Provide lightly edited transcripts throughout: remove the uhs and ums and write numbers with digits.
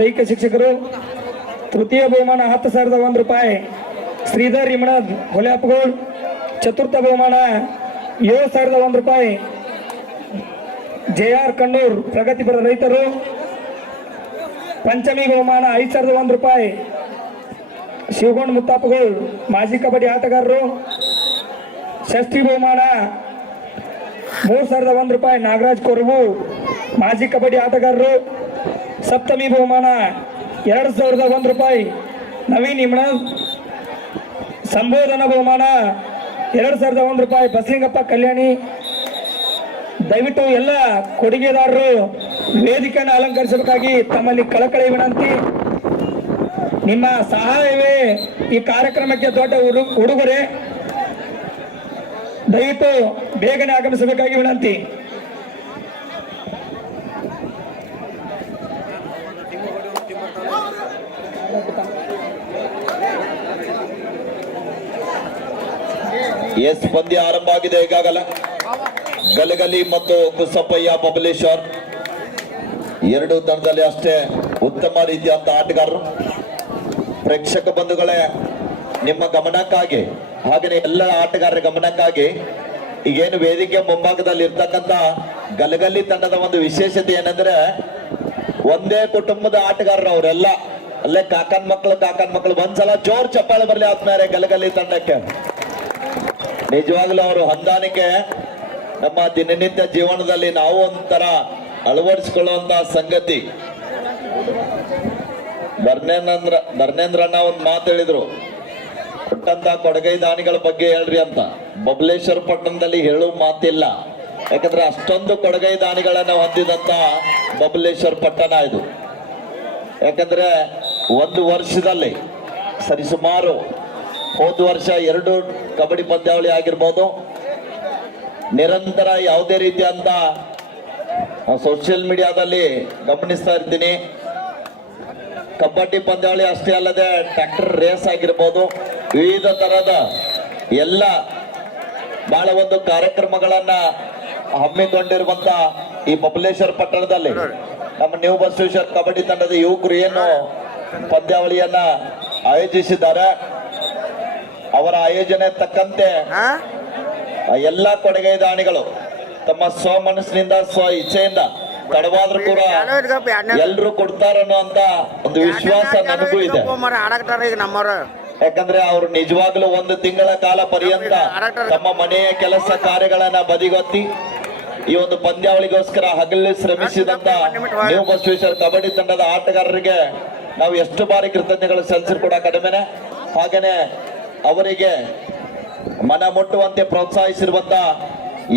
ದೈಹಿಕ ಶಿಕ್ಷಕರು. ತೃತೀಯ ಬಹುಮಾನ 10,001 ರೂಪಾಯಿ ಶ್ರೀಧರ್ ಇಮಣದ್ ಹೊಲೆಪ್ಪಗೋಳ್. ಚತುರ್ಥ ಬಹುಮಾನ 7,001 ರೂಪಾಯಿ JR ಕಣ್ಣೂರ್ ಪ್ರಗತಿಪರ ರೈತರು. ಪಂಚಮಿ ಬಹುಮಾನ 5,001 ರೂಪಾಯಿ ಶಿವಗೊಂಡ್ ಮುತ್ತಪ್ಪಗೋಳ್ ಮಾಜಿ ಕಬಡ್ಡಿ ಆಟಗಾರರು. ಷಷ್ಠಿ ಬಹುಮಾನ 3,001 ರೂಪಾಯಿ ನಾಗರಾಜ್ ಕೊರವು ಮಾಜಿ ಕಬಡ್ಡಿ ಆಟಗಾರರು. ಸಪ್ತಮಿ ಬಹುಮಾನ 2,001 ರೂಪಾಯಿ ನವೀನ್ ಇಮಣ. ಸಂಬೋಧನಾ ಬಹುಮಾನ 2,001 ರೂಪಾಯಿ ಬಸಲಿಂಗಪ್ಪ ಕಲ್ಯಾಣಿ. ದಯವಿಟ್ಟು ಎಲ್ಲ ಕೊಡುಗೆದಾರರು ವೇದಿಕೆಯನ್ನು ಅಲಂಕರಿಸಬೇಕಾಗಿ ತಮ್ಮಲ್ಲಿ ಕಳಕಳಿ ವಿನಂತಿ. ನಿಮ್ಮ ಸಹಾಯವೇ ಈ ಕಾರ್ಯಕ್ರಮಕ್ಕೆ ದೊಡ್ಡ ಉಡುಗೊರೆ. ದಯವಿಟ್ಟು ಬೇಗನೆ ಆಗಮಿಸಬೇಕಾಗಿ ವಿನಂತಿ. ಎಸ್ ಪಂದ್ಯ ಆರಂಭ ಆಗಿದೆ. ಈಗಾಗಲೇ ಗಲಗಲಿ ಮತ್ತು ಕುಸಪ್ಪಯ್ಯ ಬಬಲೇಶ್ವರ್ ಎರಡು ತಂಡದಲ್ಲಿ ಅಷ್ಟೇ ಉತ್ತಮ ರೀತಿಯಂತ ಆಟಗಾರರು. ಪ್ರೇಕ್ಷಕ ಬಂಧುಗಳೇ, ನಿಮ್ಮ ಗಮನಕ್ಕಾಗಿ ಹಾಗೆಯೇ ಎಲ್ಲ ಆಟಗಾರರ ಗಮನಕ್ಕಾಗಿ ಈಗೇನು ವೇದಿಕೆ ಮುಂಭಾಗದಲ್ಲಿ ಇರ್ತಕ್ಕಂಥ ಗಲಗಲಿ ತಂಡದ ಒಂದು ವಿಶೇಷತೆ ಏನಂದ್ರೆ, ಒಂದೇ ಕುಟುಂಬದ ಆಟಗಾರರು ಅವರೆಲ್ಲ. ಅಲ್ಲೇ ಕಾಕನ್ ಮಕ್ಕಳು ಒಂದ್ಸಲ ಜೋರ್ ಚಪ್ಪಾಳೆ ಬರಲಿ ಆದ್ಮೇಲೆ ಗಲಗಲಿ ತಂಡಕ್ಕೆ. ನಿಜವಾಗ್ಲೂ ಅವರು ಹೊಂದಾಣಿಕೆ ನಮ್ಮ ದಿನನಿತ್ಯ ಜೀವನದಲ್ಲಿ ನಾವು ಒಂಥರ ಅಳವಡಿಸಿಕೊಳ್ಳುವಂತ ಸಂಗತಿ. ಧರ್ಮೇಂದ್ರಣ್ಣ ಒಂದು ಮಾತು ಹೇಳಿದ್ರು, ಕೊಟ್ಟಂತ ಕೊಡುಗೈ ದಾನಿಗಳ ಬಗ್ಗೆ ಹೇಳ್ರಿ ಅಂತ. ಬಬಲೇಶ್ವರ ಪಟ್ಟಣದಲ್ಲಿ ಹೇಳುವ ಮಾತಿಲ್ಲ, ಯಾಕಂದ್ರೆ ಅಷ್ಟೊಂದು ಕೊಡುಗೈ ದಾನಿಗಳನ್ನ ಹೊಂದಿದಂತ ಬಬಲೇಶ್ವರ ಪಟ್ಟಣ ಇದು. ಯಾಕಂದ್ರೆ ಒಂದು ವರ್ಷದಲ್ಲಿ ಸರಿಸುಮಾರು ಹೋದ ವರ್ಷ 2 ಕಬಡ್ಡಿ ಪಂದ್ಯಾವಳಿ ಆಗಿರ್ಬೋದು. ನಿರಂತರ ಯಾವುದೇ ರೀತಿಯಂತ ಸೋಷಿಯಲ್ ಮೀಡಿಯಾದಲ್ಲಿ ಗಮನಿಸ್ತಾ ಇರ್ತೀನಿ. ಕಬಡ್ಡಿ ಪಂದ್ಯಾವಳಿ ಅಷ್ಟೇ ಅಲ್ಲದೆ ಟ್ರ್ಯಾಕ್ಟರ್ ರೇಸ್ ಆಗಿರ್ಬೋದು, ವಿವಿಧ ತರದ ಎಲ್ಲ ಬಹಳ ಒಂದು ಕಾರ್ಯಕ್ರಮಗಳನ್ನ ಹಮ್ಮಿಕೊಂಡಿರುವಂತ ಈ ಬಬಲೇಶ್ವರ ಪಟ್ಟಣದಲ್ಲಿ ನಮ್ಮ ನ್ಯೂ ಬಸವೇಶ್ವರ ಕಬಡ್ಡಿ ತಂಡದ ಯುವಕರು ಏನು ಪಂದ್ಯಾವಳಿಯನ್ನ ಆಯೋಜಿಸಿದ್ದಾರೆ, ಅವರ ಆಯೋಜನೆ ತಕ್ಕಂತೆ ಎಲ್ಲಾ ಕೊಡುಗೈ ದಾನಿಗಳು ತಮ್ಮ ಸ್ವ ಮನಸ್ಸಿನಿಂದ ಸ್ವ ಇಚ್ಛೆಯಿಂದ ತಡವಾದ್ರೂ ಕೂಡ ಎಲ್ರು ಕೊಡ್ತಾರನ್ನೋ ಅಂತ ಒಂದು ವಿಶ್ವಾಸ ನನಗೂ ಇದೆ. ಯಾಕಂದ್ರೆ ಅವರು ನಿಜವಾಗ್ಲೂ 1 ತಿಂಗಳ ಕಾಲ ಪರ್ಯಂತ ತಮ್ಮ ಮನೆಯ ಕೆಲಸ ಕಾರ್ಯಗಳನ್ನ ಬದಿಗೊತ್ತಿ ಈ ಒಂದು ಪಂದ್ಯಾವಳಿಗೋಸ್ಕರ ಹಗಲು ಶ್ರಮಿಸಿದಂತ ನ್ಯೂ ಬಸವೇಶ್ವರ ಕಬಡ್ಡಿ ತಂಡದ ಆಟಗಾರರಿಗೆ ನಾವು ಎಷ್ಟು ಬಾರಿ ಕೃತಜ್ಞತೆಗಳು ಸಲ್ಲಿಸಿದ್ರು ಕೂಡ ಕಡಿಮೆನೆ. ಹಾಗೇನೆ ಅವರಿಗೆ ಮನ ಮುಟ್ಟುವಂತೆ ಪ್ರೋತ್ಸಾಹಿಸಿರುವಂತ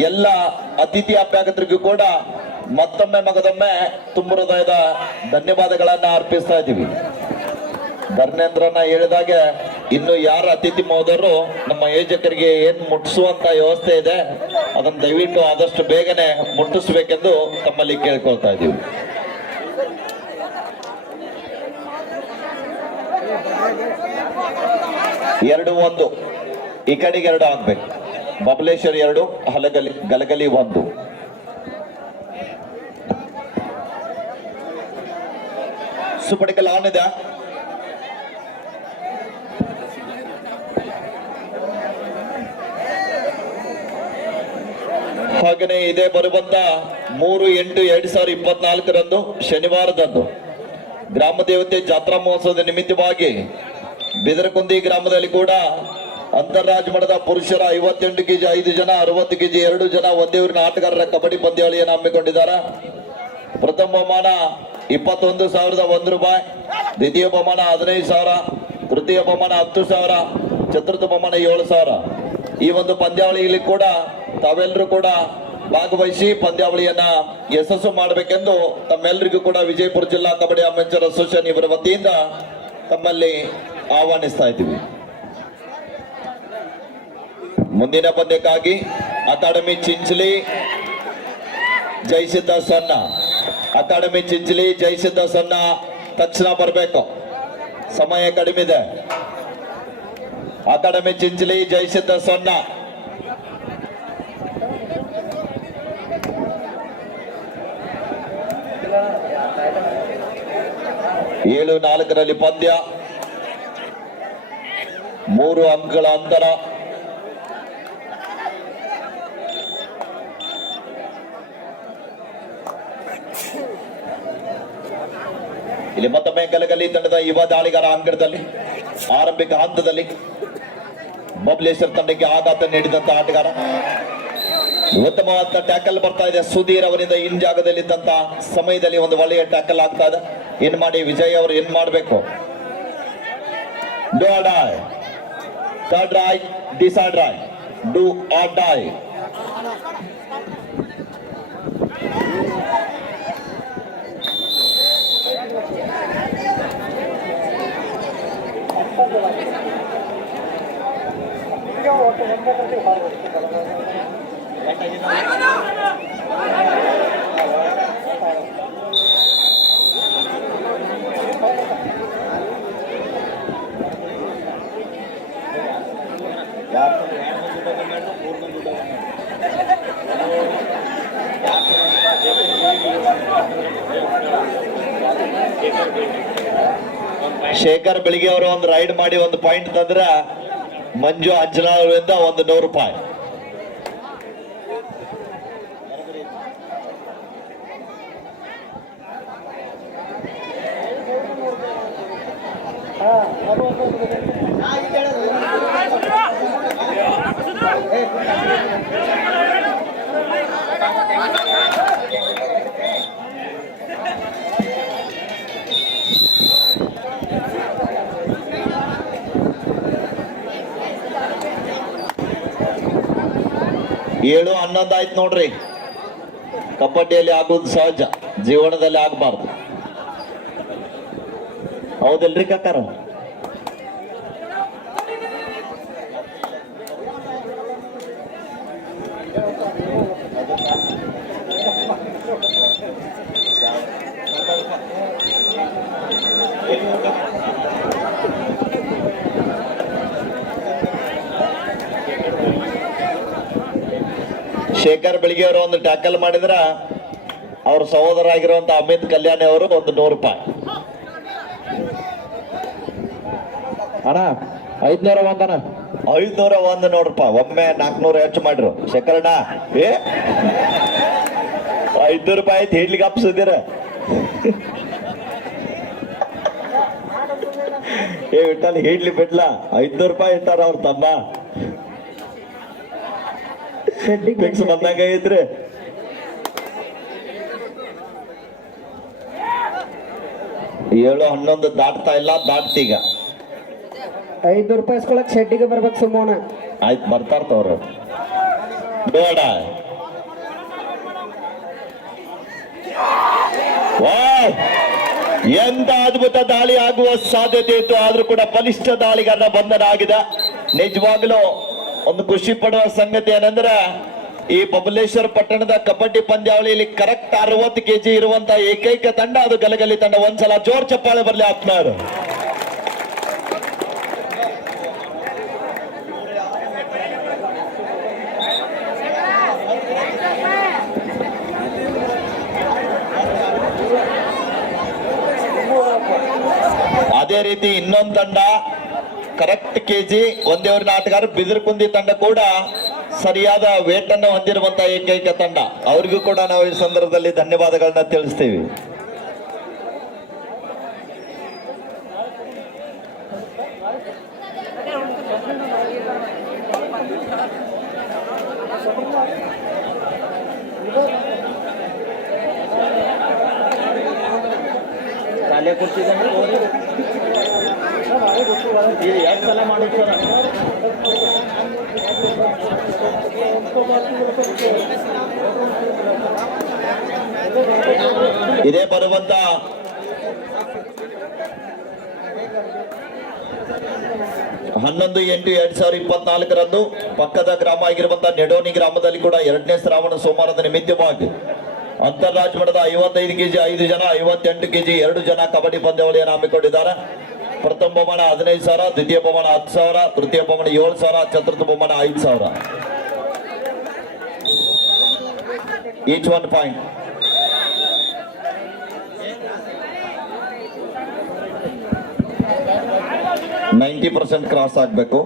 ಎಲ್ಲ ಅತಿಥಿ ಅಭ್ಯಾಗತರಿಗೂ ಕೂಡ ಮತ್ತೊಮ್ಮೆ ಮಗದೊಮ್ಮೆ ತುಂಬ ಹೃದಯದ ಧನ್ಯವಾದಗಳನ್ನ ಅರ್ಪಿಸ್ತಾ ಇದ್ದೀವಿ. ಧರ್ಮೇಂದ್ರನ ಹೇಳಿದಾಗೆ ಇನ್ನು ಯಾರ ಅತಿಥಿ ಮಹೋದಯರು ನಮ್ಮ ಯೋಜಕರಿಗೆ ಏನ್ ಮುಟ್ಟಿಸುವಂತ ವ್ಯವಸ್ಥೆ ಇದೆ ಅದನ್ನು ದಯವಿಟ್ಟು ಆದಷ್ಟು ಬೇಗನೆ ಮುಟ್ಟಿಸ್ಬೇಕೆಂದು ತಮ್ಮಲ್ಲಿ ಕೇಳ್ಕೊಳ್ತಾ ಇದ್ದೀವಿ. ಎರಡು 1 ಈ ಕಡೆಗೆ 2 ಆಗ್ಬೇಕು. ಬಬಲೇಶ್ವರ್ 2 ಗಲಗಲಿ 1. ಸುಪಡಿಕಲ್ ಆನ್ ಇದೆ. ಹಾಗೆಯೇ ಇದೇ ಬರುವಂತ 3/8/2024 ಶನಿವಾರದಂದು ಗ್ರಾಮ ದೇವತೆ ಜಾತ್ರಾ ಮಹೋತ್ಸವದ ನಿಮಿತ್ತವಾಗಿ ಬಿದರಕುಂದಿ ಗ್ರಾಮದಲ್ಲಿ ಕೂಡ ಅಂತರ್ರಾಜ್ಯ ಮಟ್ಟದ ಪುರುಷರ 58 ಕೆಜಿ 5 ಜನ, 60 ಕೆಜಿ 2 ಜನ ಒಂದೇ ಊರಿನ ಆಟಗಾರರ ಕಬಡ್ಡಿ ಪಂದ್ಯಾವಳಿಯನ್ನು ಹಮ್ಮಿಕೊಂಡಿದ್ದಾರೆ. ಪ್ರಥಮ ಬಹುಮಾನ 21,001 ರೂಪಾಯಿ, ದ್ವಿತೀಯ ಬಹುಮಾನ 15,000, ತೃತೀಯ ಬಹುಮಾನ 10,000, ಚತುರ್ಥ ಬಹುಮಾನ 7,000. ಈ ಒಂದು ಪಂದ್ಯಾವಳಿಯಲ್ಲಿ ಕೂಡ ತಾವೆಲ್ಲರೂ ಕೂಡ ಭಾಗವಹಿಸಿ ಪಂದ್ಯಾವಳಿಯನ್ನ ಯಶಸ್ಸು ಮಾಡಬೇಕೆಂದು ತಮ್ಮೆಲ್ಲರಿಗೂ ಕೂಡ ವಿಜಯಪುರ ಜಿಲ್ಲಾ ಕಬಡ್ಡಿ ಅಮೆಚರ್ ಅಸೋಸಿಯೇಷನ್ ಇವರ ವತಿಯಿಂದ ತಮ್ಮಲ್ಲಿ ಆಹ್ವಾನಿಸ್ತಾ ಇದ್ದೀವಿ. ಮುಂದಿನ ಪಂದ್ಯಕ್ಕಾಗಿ ಅಕಾಡೆಮಿ ಚಿಂಚಲಿ ಜಯಸಿದ್ಧ ಸೊನ್ನ, ಅಕಾಡೆಮಿ ಚಿಂಚಲಿ ಜಯಸಿದ್ಧ ಸೊನ್ನ ತಕ್ಷಣ ಬರಬೇಕು, ಸಮಯ ಕಡಿಮೆ ಇದೆ. ಅಕಾಡೆಮಿ ಚಿಂಚಲಿ ಜಯಸಿದ್ಧ ಸೊನ್ನ 7-4 ಪಂದ್ಯ, 3 ಅಂಕಗಳ ಅಂತರ. ಇಲ್ಲಿ ಮತ್ತೊಮ್ಮೆ ಗಲಗಲಿ ತಂಡದ ಯುವ ದಾಳಿಗಾರ ಅಂಗಡದಲ್ಲಿ ಆರಂಭಿಕ ಹಂತದಲ್ಲಿ ಬಬ್ಲೇಶ್ವರ್ ತಂಡಕ್ಕೆ ಆಘಾತ ನೀಡಿದಂತ ಆಟಗಾರ. ಉತ್ತಮವಾದ ಟ್ಯಾಕಲ್ ಬರ್ತಾ ಇದೆ ಸುಧೀರ್ ಅವರಿಂದ ಜಾಗದಲ್ಲಿದ್ದಂತ ಸಮಯದಲ್ಲಿ ಒಂದು ಒಳ್ಳೆಯ ಟ್ಯಾಕಲ್ ಆಗ್ತಾ ಇದೆ. ಏನ್ ಮಾಡಿ ವಿಜಯ್ ಅವರು ಏನ್ ಮಾಡಬೇಕು? Do or die, third raid, decide raid, do or die. Shekhar ಬೆಳಿಗ್ಗೆ ಅವರು ಒಂದು ರೈಡ್ ಮಾಡಿ ಒಂದು ಪಾಯಿಂಟ್ ತಂದ್ರ ಮಂಜು ಅಂಜನಾಳರಿಂದ ಒಂದು 100 ರೂಪಾಯಿ. ಏಳು 11 ಆಯ್ತು ನೋಡ್ರಿ. ಕಬಡ್ಡಿಯಲ್ಲಿ ಆಗೋದು ಸಹಜ, ಜೀವನದಲ್ಲಿ ಆಗಬಾರ್ದು. ಹೌದಲ್ರಿ ಕಕ್ಕಾರ? ಶೇಖರ್ ಬೆಳಿಗ್ಗೆ ಅವರು ಒಂದು ಟ್ಯಾಕಲ್ ಮಾಡಿದ್ರ ಅವ್ರ ಸಹೋದರ ಆಗಿರುವಂತ ಅಮಿತ್ ಕಲ್ಯಾಣಿ ಅವರು ಒಂದು 100 ರೂಪಾಯಿ. ಅಣ್ಣ 501 ಅಣ್ಣ, 501 ನೋಡ್ರಪ್ಪ. ಒಮ್ಮೆ 400 ಹೆಚ್ಚು ಮಾಡ್ರು ಶೇಖರಣ್ಣ. 500 ರೂಪಾಯಿ ಐತಿ ಹಿಡ್ಲಿಕ್ಕೆ ಅಪ್ಸಿದ್ದೀರ. ವಿಠಲ್ ಹಿಡ್ಲಿ ಬಿಡ್ಲ 500 ರೂಪಾಯಿ ಇಟ್ಟಾರ ಅವ್ರ ತಮ್ಮ. ಫಿಕ್ಸ್ ಬಂದಂಗ ಐತ್ರಿ. ಏಳು 11 ದಾಟ್ತಾ ಇಲ್ಲ, ದಾಟ್ತೀಗ 500 ರೂಪಾಯಿ ಇಸ್ಕೊಳಕ್ ಶೆಡ್ಡಿಗೆ ಬರ್ಬೇಕು ಸುಮ್ಮೋಣ. ಆಯ್ತು ಬರ್ತಾರ್ತವ್ರು ಬೇಡ. ಎಂತ ಅದ್ಭುತ ದಾಳಿ ಆಗುವ ಸಾಧ್ಯತೆ ಇತ್ತು, ಆದ್ರೂ ಕೂಡ ಬಲಿಷ್ಠ ದಾಳಿಗಾರನ ಬಂಧನ ಆಗಿದೆ. ನಿಜವಾಗ್ಲೂ ಒಂದು ಖುಷಿ ಪಡುವ ಸಂಗತಿ ಏನಂದ್ರೆ ಈ ಬಬಲೇಶ್ವರ ಪಟ್ಟಣದ ಕಬಡ್ಡಿ ಪಂದ್ಯಾವಳಿಯಲ್ಲಿ ಕರೆಕ್ಟ್ 60 kg ಇರುವಂತ ಏಕೈಕ ತಂಡ ಅದು ಗಲಗಲಿ ತಂಡ. ಒಂದ್ಸಲ ಜೋರ್ ಚಪ್ಪಾಳೆ ಬರ್ಲಿ ಆತ್ಮರು. ಅದೇ ರೀತಿ ಇನ್ನೊಂದು ತಂಡ ಕರೆಕ್ಟ್ ಕೆಜಿ ಒಂದೇವರಿನ ಆಟಗಾರ ಬಿದಿರುಕುಂದಿ ತಂಡ ಕೂಡ ಸರಿಯಾದ ವೇಟ್ ಅನ್ನು ಹೊಂದಿರುವಂತಹ ಏಕೈಕ ತಂಡ. ಅವ್ರಿಗೂ ಕೂಡ ನಾವು ಈ ಸಂದರ್ಭದಲ್ಲಿ ಧನ್ಯವಾದಗಳನ್ನ ತಿಳಿಸ್ತೀವಿ. ಇದೇ ಬರುವಂತ 11/8/2024 ಪಕ್ಕದ ಗ್ರಾಮ ಆಗಿರುವಂತಹ ನೆಡೋನಿ ಗ್ರಾಮದಲ್ಲಿ ಕೂಡ 2ನೇ ಶ್ರಾವಣ ಸೋಮವಾರದ ನಿಮಿತ್ತವಾಗಿ ಅಂತಾರಾಜ್ಯ ಮಟ್ಟದ 55 kg 5 ಜನ, 58 kg 2 ಜನ ಕಬಡ್ಡಿ ಪಂದ್ಯಾವಳಿಯನ್ನು ಹಮ್ಮಿಕೊಂಡಿದ್ದಾರೆ. ಪ್ರಥಮ ಬಹುಮಾನ 15,000, ದ್ವಿತೀಯ ಬಹುಮಾನ 10,000, ತೃತೀಯ ಬಹುಮಾನ 7,000, ಚತುರ್ಥ ಬಹುಮಾನ 5,000. Each 1 point. 90% ಕ್ರಾಸ್ ಆಗ್ಬೇಕು.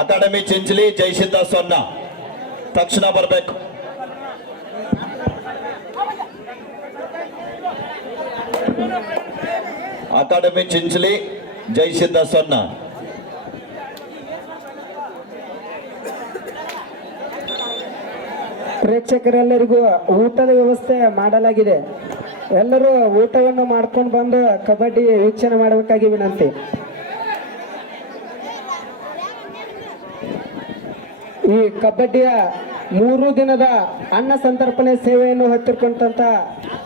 ಅಕಾಡೆಮಿ ಚಿಂಚಲಿ ಜಯಸಿದ್ಧ ಸೊನ್ನ ತಕ್ಷಣ ಬರಬೇಕು. ಅಕಾಡೆಮಿ ಚಿಂಚಲಿ ಜಯಸಿದ್ಧ ಸೊನ್ನ. ಪ್ರೇಕ್ಷಕರೆಲ್ಲರಿಗೂ ಊಟದ ವ್ಯವಸ್ಥೆ ಮಾಡಲಾಗಿದೆ. ಎಲ್ಲರೂ ಊಟವನ್ನು ಮಾಡ್ಕೊಂಡು ಬಂದು ಕಬಡ್ಡಿ ವೀಕ್ಷಣೆ ಮಾಡಬೇಕಾಗಿ ವಿನಂತಿ. ಈ ಕಬಡ್ಡಿಯ 3 ದಿನದ ಅನ್ನ ಸಂತರ್ಪಣೆ ಸೇವೆಯನ್ನು ಹೊತ್ತಿರುಕೊಂಡಂತ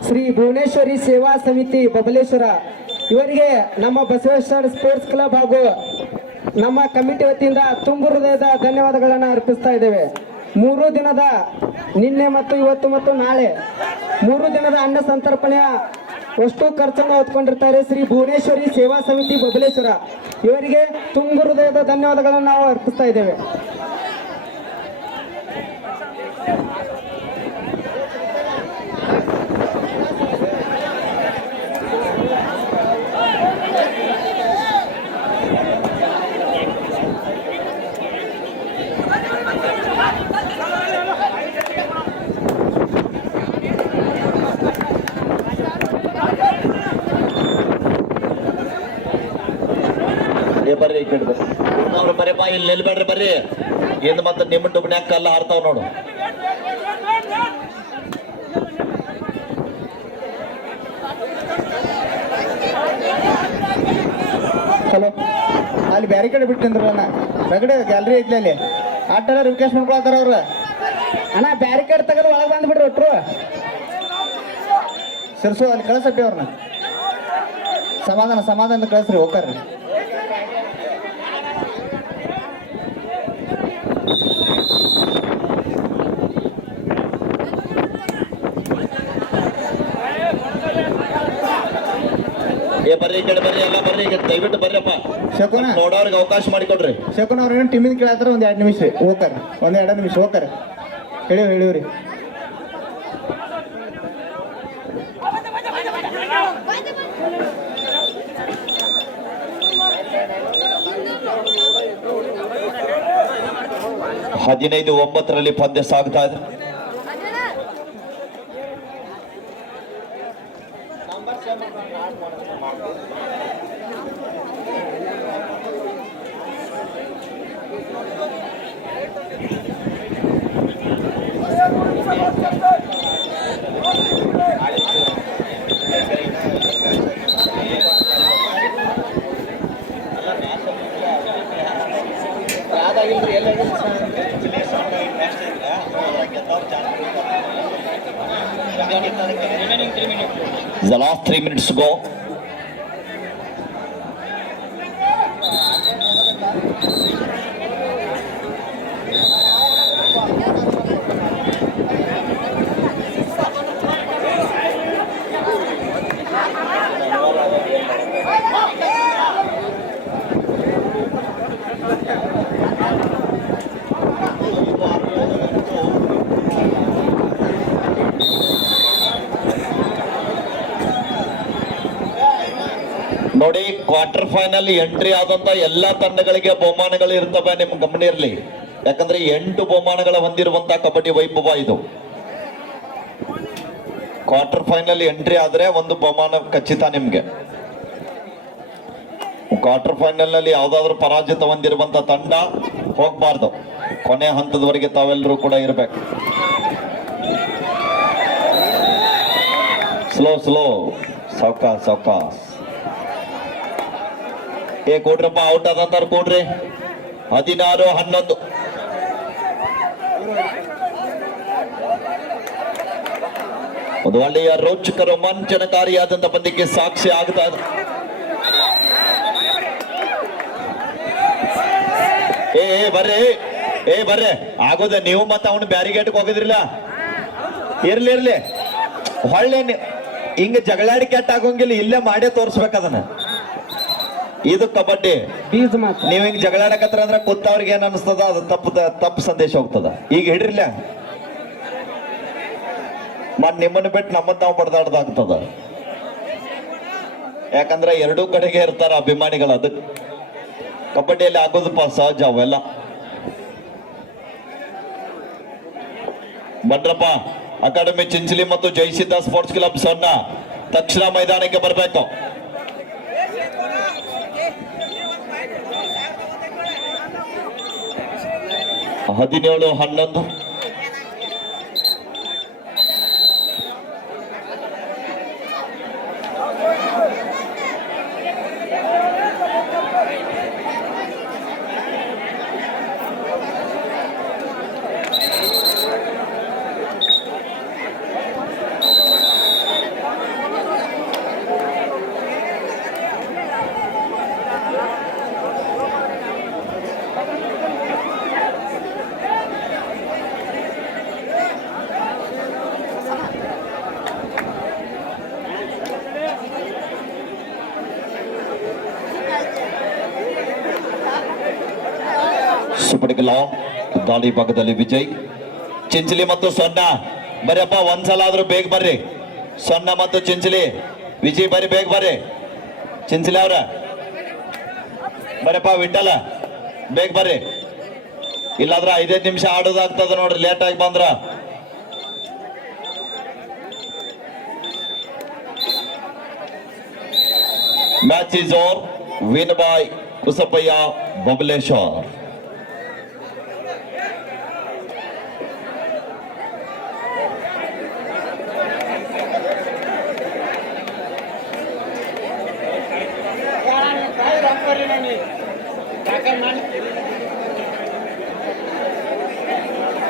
ಶ್ರೀ ಭುವನೇಶ್ವರಿ ಸೇವಾ ಸಮಿತಿ ಬಬಲೇಶ್ವರ ಇವರಿಗೆ ನಮ್ಮ ಬಸವೇಶ್ವರ ಸ್ಪೋರ್ಟ್ಸ್ ಕ್ಲಬ್ ಹಾಗೂ ನಮ್ಮ ಕಮಿಟಿ ವತಿಯಿಂದ ತುಂಬು ಹೃದಯದ ಧನ್ಯವಾದಗಳನ್ನು ಅರ್ಪಿಸ್ತಾ ಇದ್ದೇವೆ. 3 ದಿನದ ನಿನ್ನೆ ಮತ್ತು ಇವತ್ತು ಮತ್ತು ನಾಳೆ 3 ದಿನದ ಅನ್ನ ಸಂತರ್ಪಣೆಯ ಅಷ್ಟು ಖರ್ಚನ್ನು ಹೊತ್ಕೊಂಡಿರ್ತಾರೆ ಶ್ರೀ ಭುವನೇಶ್ವರಿ ಸೇವಾ ಸಮಿತಿ ಬಬಲೇಶ್ವರ ಇವರಿಗೆ ತುಂಬು ಹೃದಯದ ಧನ್ಯವಾದಗಳನ್ನು ನಾವು ಅರ್ಪಿಸ್ತಾ ಇದ್ದೇವೆ. ಬರ್ರಿ ಈ ಕಡೆ ಅವ್ರು ಬರೀಪ್ಪ ಇಲ್ಲಿ ನಿಲ್ಬೇಡ್ರಿ ಬರ್ರಿ. ಏನು ಮತ್ತೆ ನಿಮ್ಮ ಡುಬ್ನ್ಯಾಗ ಕಲ್ಲ ಹಾರ್ತಾವ ನೋಡು. ಹಲೋ, ಅಲ್ಲಿ ಬ್ಯಾರಿ ಕಡೆ ಬಿಟ್ಟಿಂದ್ರ ರಗಡೆ ಗ್ಯಾಲರಿ ಐತ್ಲಿ ಅಲ್ಲಿ ಆಟ ಎಲ್ಲ ರಿಕ್ವೆಸ್ಟ್ ಮಾಡ್ಕೊಳ್ತಾರ ಅವ್ರು. ಅಣ್ಣ ಬ್ಯಾರಿಕೇಡ್ ತೆಗೆದು ಒಳಗೆ ಬಂದ್ಬಿಡ್ರಿ ಒಟ್ರು ಸಿರ್ಸು ಅಲ್ಲಿ ಕಳಿಸಪ್ಪಿ ಅವ್ರನ್ನ ಸಮಾಧಾನ ಕಳಿಸ್ರಿ ಹೋಗ್ತಾರ್ರಿ. ಬರ್ರಿ ಈ ಕಡೆ ಬರ್ರಿ, ಎಲ್ಲ ಬರ್ರಿ ಈಗ ದಯವಿಟ್ಟು ಬರ್ರಿಪ್ಪ. ಶಕುನ ನೋಡೋರ್ಗೆ ಅವಕಾಶ ಮಾಡಿಕೊಡ್ರಿ. ಶಕುನ ಅವ್ರ ಏನು ಟೀಮಿನ ಕೇಳತ್ತಾರ ಒಂದು 2 ನಿಮಿಷ ರೀ ಹೋಗ್ತಾರೆ. 1-2 ನಿಮಿಷ ಹೋಗ್ತಾರೆ. ಹೇಳಿವ್ರಿ. ಹದಿನೈದು 9 ಪಂದ್ಯ ಸಾಗ್ತಾ ಇದೆ. The last 3 minutes to go. ನೋಡಿ, ಕ್ವಾರ್ಟರ್ ಫೈನಲ್ ಎಂಟ್ರಿ ಆದಂತ ಎಲ್ಲಾ ತಂಡಗಳಿಗೆ ಬಹುಮಾನಗಳು ಇರ್ತವೆ. ನಿಮ್ ಗಮನ ಇರಲಿ, ಯಾಕಂದ್ರೆ 8 ಬಹುಮಾನಗಳ ಹೊಂದಿರುವಂತ ಕಬಡ್ಡಿ ವೈಭವ ಇದು. ಕ್ವಾರ್ಟರ್ ಫೈನಲ್ ಎಂಟ್ರಿ ಆದ್ರೆ ಒಂದು ಬಹುಮಾನ ಖಚಿತ ನಿಮ್ಗೆ. ಕ್ವಾರ್ಟರ್ ಫೈನಲ್ ನಲ್ಲಿ ಯಾವ್ದಾದ್ರು ಪರಾಜಿತ ಹೊಂದಿರುವಂತ ತಂಡ ಹೋಗ್ಬಾರ್ದು. ಕೊನೆ ಹಂತದವರೆಗೆ ತಾವೆಲ್ಲರೂ ಕೂಡ ಇರ್ಬೇಕು. ಸ್ಲೋ ಸಾವಕಾಶ. ಕೊಡ್ರಪ್ಪ, ಔಟ್ ಆದಂತಾರು ಕೊಡ್ರಿ. 16-11. ಒಂದು ಒಳ್ಳೆಯ ರೋಚಕ ರೋಮಾಂಚನಕಾರಿಯಾದಂತ ಪಂದ್ಯಕ್ಕೆ ಸಾಕ್ಷಿ ಆಗ್ತಾ ಇದೆ. ಬರ್ರೆ ಆಗೋದ ನೀವು ಮತ್ತೆ ಅವನು ಬ್ಯಾರಿಗೇಟ್ಗೆ ಹೋಗಿದ್ರಿಲ್ಲ. ಇರ್ಲಿ ಹೊಳ್ಳೆ ಹಿಂಗ ಜಗಳಾಡಿ ಕೆಟ್ಟ ಆಗೋಂಗಿಲ್ಲ. ಇಲ್ಲೇ ಮಾಡೇ ತೋರ್ಸ್ಬೇಕದನ್ನ. ಇದು ಕಬಡ್ಡಿ. ನೀವ್ ಹಿಂಗ್ ಜಗಳಾಡಕತ್ರ ಅಂದ್ರೆ ಕೂತವ್ರಿಗೆ ಏನ್ ಅನಿಸ್ತದ, ಅದು ತಪ್ಪು ಸಂದೇಶ ಹೋಗ್ತದ. ಈಗ ಹಿಡ್ರಿಲ್ಲ, ಮತ್ ನಿಮ್ಮನ್ನು ಬಿಟ್ಟು ನಮ್ಮನ್ನ ನಾವು ಬಡ್ದಾಡ್ದಾಗ್ತದ. ಯಾಕಂದ್ರೆ ಎರಡೂ ಕಡೆಗೆ ಇರ್ತಾರ ಅಭಿಮಾನಿಗಳು. ಅದಕ್ಕೆ ಕಬಡ್ಡಿಯಲ್ಲಿ ಆಗೋದಪ್ಪ ಸಹಜ ಅವೆಲ್ಲ. ಬಂದ್ರಪ್ಪ ಅಕಾಡೆಮಿ ಚಿಂಚಲಿ ಮತ್ತು ಜಯಸಿದ್ಧ ಸ್ಪೋರ್ಟ್ಸ್ ಕ್ಲಬ್ ಸೊನ್ನ ತಕ್ಷಣ ಮೈದಾನಕ್ಕೆ ಬರಬೇಕು. ಹದಿನೇಳು 11 ಸುಪಡಿಕಲ ದಾಳಿ ಭಾಗದಲ್ಲಿ ವಿಜಯ್. ಚಿಂಚಲಿ ಮತ್ತು ಸೊನ್ನ ಬರ್ರಿಯಪ್ಪ, ಒಂದ್ಸಲ ಆದ್ರೂ ಬೇಗ ಬರ್ರಿ. ಸೊನ್ನ ಮತ್ತು ಚಿಂಚಲಿ, ವಿಜಯ್ ಬರ್ರಿ, ಬೇಗ ಬರ್ರಿ. ಚಿಂಚಲಿ ಅವ್ರ ಬರ್ರಿಯಪ್ಪ, ವಿಠಲ ಬೇಗ ಬರ್ರಿ. ಇಲ್ಲಾಂದ್ರೆ 5 ನಿಮಿಷ ಆಡೋದಾಗ್ತದ ನೋಡ್ರಿ, ಲೇಟ್ ಆಗಿ ಬಂದ್ರ. Match is over, win by Kusapayya Babaleshwar. Jangan